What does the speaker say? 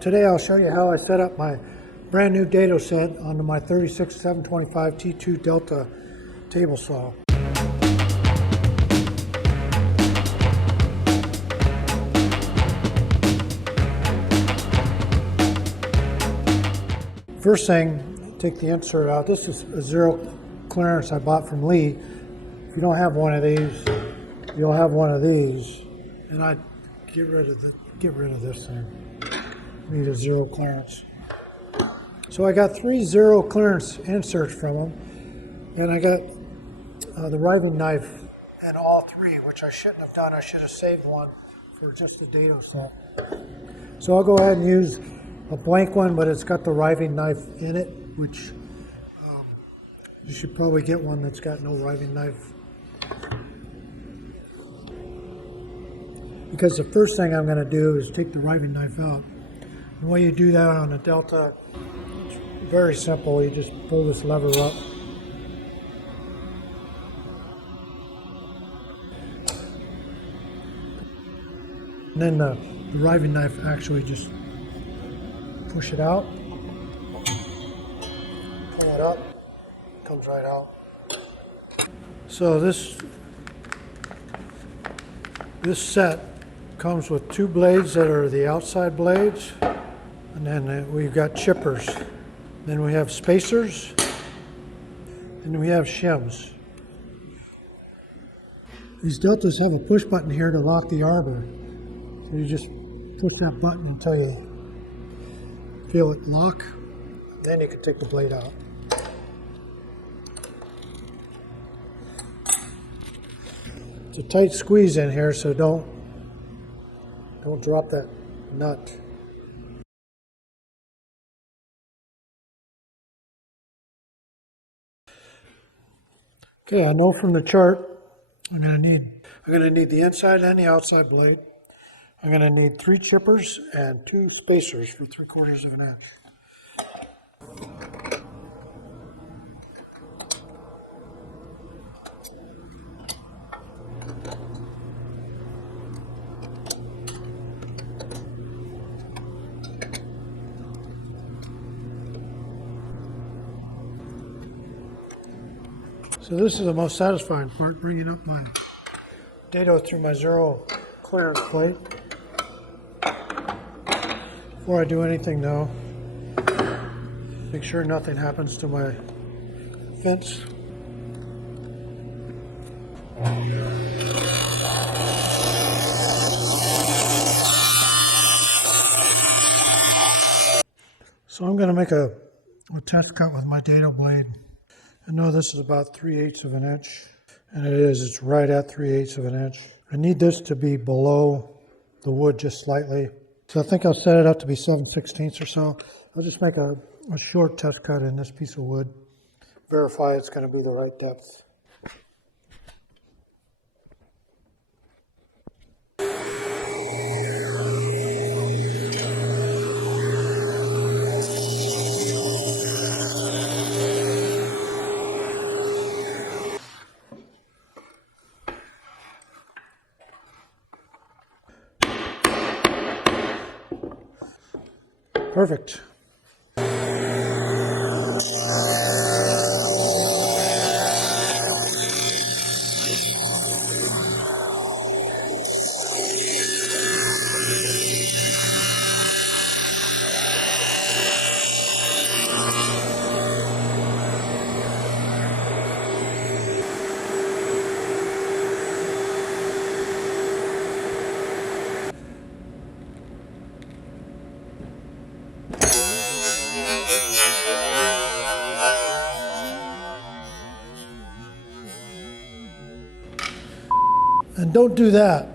Today I'll show you how I set up my brand new Dado set onto my 36725 T2 Delta table saw. First thing, take the insert out. This is a zero clearance I bought from Lee. If you don't have one of these, you'll have one of these. And I'd get rid of this thing. Need a zero clearance. So I got 3 zero clearance inserts from them, and I got the riving knife and all 3, which I shouldn't have done. I should have saved one for just the Dado set. So I'll go ahead and use a blank one, but it's got the riving knife in it, which you should probably get one that's got no riving knife. Because the first thing I'm going to do is take the riving knife out. The way you do that on a Delta, it's very simple. You just pull this lever up. And then the riving knife actually just push it out, pull it up, comes right out. So this set comes with 2 blades that are the outside blades, and then we've got chippers. Then we have spacers, and we have shims. These Deltas have a push button here to lock the arbor. So you just push that button until you feel it lock. Then you can take the blade out. It's a tight squeeze in here, so don't drop that nut. Okay, I know from the chart I'm gonna need the inside and the outside blade. I'm gonna need 3 chippers and 2 spacers for 3/4 of an inch. So this is the most satisfying part, bringing up my Dado through my zero clearance plate. Before I do anything though, make sure nothing happens to my fence. So I'm going to make a test cut with my Dado blade. I know this is about 3/8 of an inch, and it is. It's right at 3/8 of an inch. I need this to be below the wood just slightly. So I think I'll set it up to be 7/16 or so. I'll just make a short test cut in this piece of wood. Verify it's going to be the right depth. Perfect. And don't do that.